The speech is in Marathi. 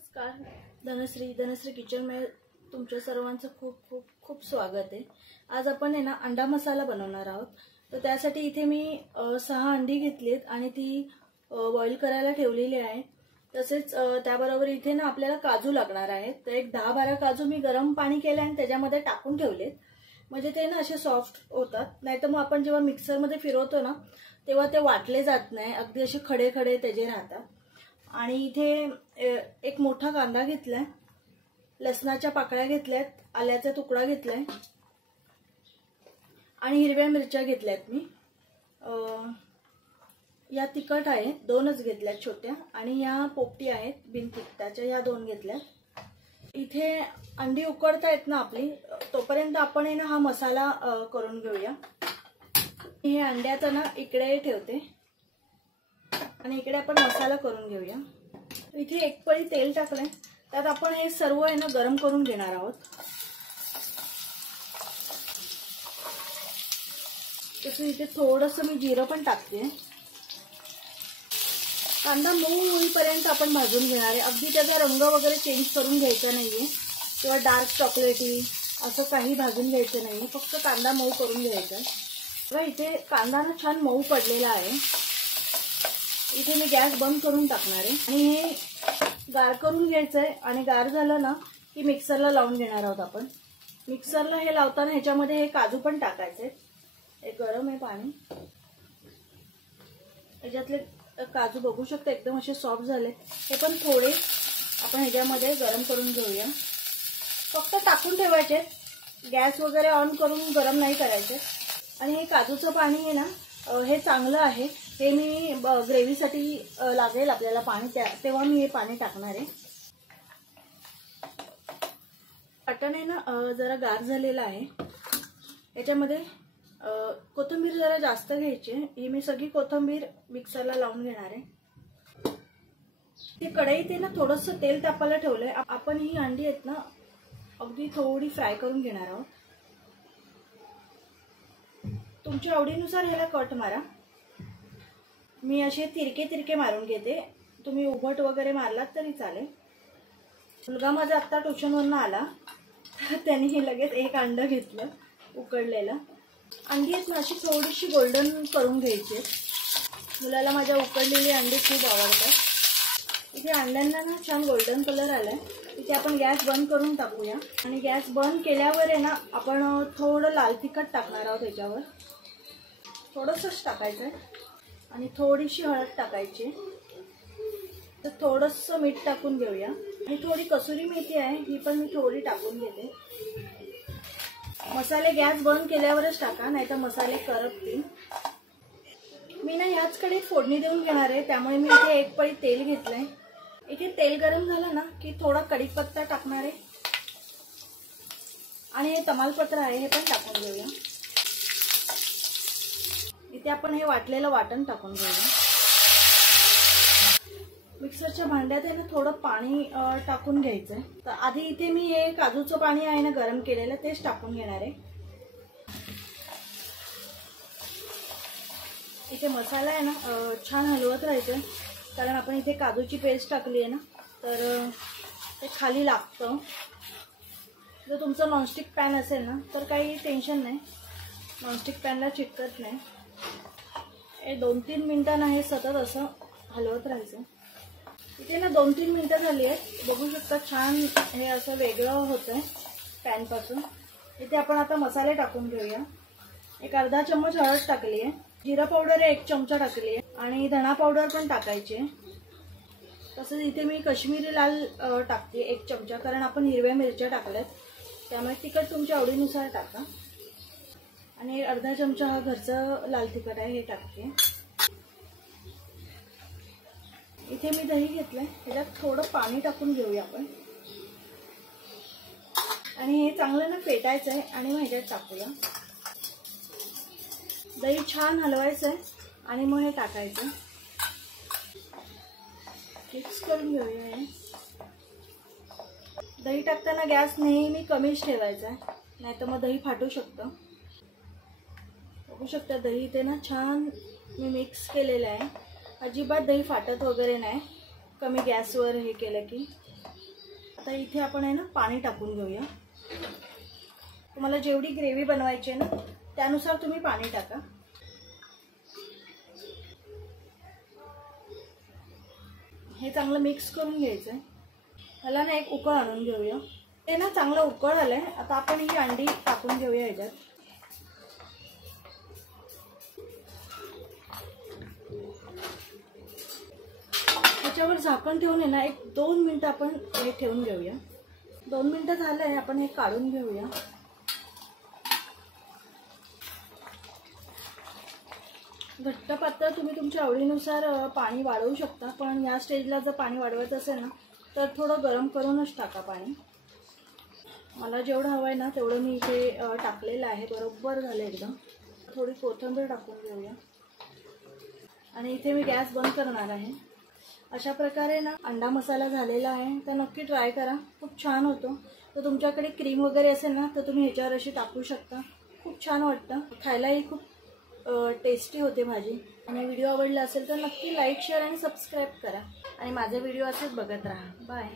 नमस्कार, धनश्री किचन में तुमच्या सर्वांचं खूप खूप खूप स्वागत आहे। आज आपण आहे ना अंडा मसाला बनवणार आहोत। तर त्यासाठी इथे मी 6 अंडी घेतलीत आणि ती बॉईल करायला ठेवलेली आहे। तसेच त्याबरोबर इथे ना आपल्याला काजू लागणार आहेत। तर एक 10-12 काजू मी गरम पाणी केले आणि त्याच्यामध्ये टाकून ठेवलेत, म्हणजे ते ना असे सॉफ्ट होतात। नाहीतर मग आपण जेव्हा मिक्सर मध्ये फिरवतो ना तेव्हा ते वाटले जात नाही, अगदी असे खडे खडे त्याचे राहतात। आणि इथे एक मोठा कांदा घेतलाय, लसणाच्या पाकळ्या घेतल्यात, आल्याचा तुकडा घेतलाय आणि हिरव्या मिरच्या घेतल्यात मी। या तिखट आहे, 2च घेतल्यात छोट्या, आणि या पोपटी आहेत बिन तिखटाच्या, या 2 घेतल्यात। इथे अंडी उकडतायत ना आपली, तोपर्यंत आपण आहे ना हा मसाला करून घेऊया। हे अंड्याचं ना इकडे ठेवते आणि इकडे आपण मसाला करून घेऊया। इथे एक पळी तेल टाकलंय, त्यात आपण हे सर्व आहे ना गरम करून घेणार आहोत। तसं इथे थोडंसं मी जिरं पण टाकते। कांदा मऊ होईपर्यंत आपण भाजून घेणार आहे, अगदी त्याचा रंग वगैरे चेंज करून घ्यायचा नाहीये किंवा डार्क चॉकलेटी असं काही भाजून घ्यायचं नाहीये, फक्त कांदा मऊ करून घ्यायचा आहे। बघा इथे कांदा ना छान मऊ पडलेला आहे। इथे मी गॅस बंद करून टाकणार आहे आणि हे गार करून घ्यायचंय। आणि गार झालं ना की मिक्सरला लावून घेणार आहोत आपण। मिक्सरला हे लावताना ह्याच्यामध्ये हे काजू पण टाकायचे। हे गरम आहे पाणी, ह्याच्यातले काजू बघू शकता एकदम असे सॉफ्ट झाले। हे पण थोडे आपण ह्याच्यामध्ये गरम करून घेऊया। फक्त टाकून ठेवायचे, गॅस वगैरे ऑन करून गरम नाही करायचे। आणि हे काजूचं पाणी आहे ना हे चांगलं आहे, हे मी ग्रेव्हीसाठी लागेल आपल्याला पाणी, तेव्हा मी हे पाणी टाकणार आहे। वाटण आहे ना जरा गार झालेला आहे, याच्यामध्ये कोथिंबीर जरा जास्त घ्यायची। ही मी सगळी कोथिंबीर मिक्सरला लावून घेणार आहे। ती कढईत आहे ना थोडंसं तेल तापायला ठेवलंय। आपण ही अंडी आहेत ना अगदी थोडी फ्राय करून घेणार आहोत। तुमच्या आवडीनुसार ह्याला कट मारा, मी असे तिरके तिरके मारून घेते, तुम्ही उभट वगैरे मारलात तरी चालेल। मुलगा माझा आता ट्युशनवरून आला, त्याने लगेच एक अंड घेतलं उकडलेलं। अंडी आहेत ना अशी थोडीशी गोल्डन करून घ्यायची। मुलाला माझ्या उकडलेली अंडी खूप आवडतात। इथे अंड्यांना ना छान गोल्डन कलर आलाय। इथे आपण गॅस बंद करून टाकूया आणि गॅस बंद केल्यावर आहे ना आपण थोडं लाल तिखट टाकणार आहोत त्याच्यावर, थोडंसंच टाकायचं आहे आणि थोडीशी हळद टाकायची। तर थोडंसं मीठ टाकून घेऊया आणि थोडी कसुरी मेथी आहे, ही पण मी थोडी टाकून घेते। मसाले गॅस बंद केल्यावरच टाका, नाहीतर मसाले करपतील। मी ना ह्याच कढईत फोडणी देऊन घेणार आहे, त्यामुळे मी इथे एक पळी तेल घेतलंय। इथे तेल गरम झालं ना की थोडा कढीपत्ता टाकणार आहे आणि हे तमालपत्र आहे हे पण टाकून घेऊया। इथे आपण हे वाटलेलं वाटण टाकून घेऊया। मिक्सरच्या भांड्यात आहे ना थोडं पाणी टाकून घ्यायचंय। तर आधी इथे मी हे काजूचं पाणी आहे ना गरम केलेलं तेच टाकून घेणार आहे। इथे मसाला आहे ना छान हलवत राहायचं, कारण आपण इथे काजूची पेस्ट टाकली आहे ना, तर ते खाली लागतं। जर तुमचं नॉनस्टिक पॅन असेल ना तर काही टेन्शन नाही, नॉनस्टिक पॅनला चिटकत नाही। हे 2-3 मिनिटांना हे सतत असं हलवत राहायचं। इथे ना 2-3 मिनिटं झाली आहेत, बघू शकता छान हे असं वेगळं होतंय पॅन पासून। इथे आपण आता मसाले टाकून घेऊया। एक अर्धा चम्मच हळद टाकली आहे, जिरा पावडर 1 चमचा टाकली आहे आणि धणा पावडर पण टाकायची आहे। तसंच इथे मी काश्मीरी लाल टाकते 1 चमचा, कारण आपण हिरव्या मिरच्या टाकल्यात, त्यामुळे तिखट तुमच्या आवडीनुसार टाका। आणि अर्धा चमचा हा घरचं लाल तिखट आहे हे टाकते। इथे मी दही घेतलंय, ह्याच्यात थोडं पाणी टाकून घेऊया आपण आणि हे चांगलं ना फेटायचं आहे आणि मग ह्याच्यात टाकूया। दही छान हलवायचं आहे आणि मग हे टाकायचं, मिक्स करून घेऊया। हे दही टाकताना गॅस नेहमी कमीच ठेवायचा आहे, नाहीतर मग दही फाटू शकतं। बघू शकता दही इथे ना छान मी मिक्स केलेलं आहे, अजिबात दही फाटत वगैरे नाही, कमी गॅसवर हे केलं की। आता इथे आपण आहे ना पाणी टाकून घेऊया. तुम्हाला जेवढी ग्रेव्ही बनवायची आहे ना त्यानुसार तुम्ही पाणी टाका. हे चांगलं मिक्स करून घ्यायचं आहे. मला ना एक उकळ आणून घेऊया. ते ना चांगलं उकळ आलंय. आता आपण ही अंडी टाकून घेऊया ह्याच्यात. त्याच्यावर झाकण ठेवून आहे ना एक 2 मिनिटं आपण हे ठेवून घेऊया. 2 मिनिटं झालंय. आपण हे काढून घेऊया. घट्ट पातळ तुम्ही तुमच्या आवडीनुसार पाणी वाढवू शकता, पण या स्टेजला जर पाणी वाढवायचं असेल ना तर थोडं गरम करूनच टाका पाणी. मला जेवढं हवं आहे ना तेवढं मी इथे टाकलेलं आहे. बरोबर झालं एकदम. थोडी कोथिंबीर टाकून घेऊया आणि इथे मी गॅस बंद करणार आहे. अशा प्रकारे ना अंडा मसाला झालेला आहे. तर नक्की ट्राय करा, खूप छान होतो. तर तुमच्याकडे क्रीम वगैरे असेल ना तर तुम्ही ह्याच्यावर अशी टाकू शकता. खूप छान वाटतं, खायलाही खूप टेस्टी होते भाजी. आणि व्हिडिओ आवडला असेल तर नक्की लाईक, शेअर आणि सबस्क्राईब करा आणि माझे व्हिडिओ असेच बघत राहा. बाय.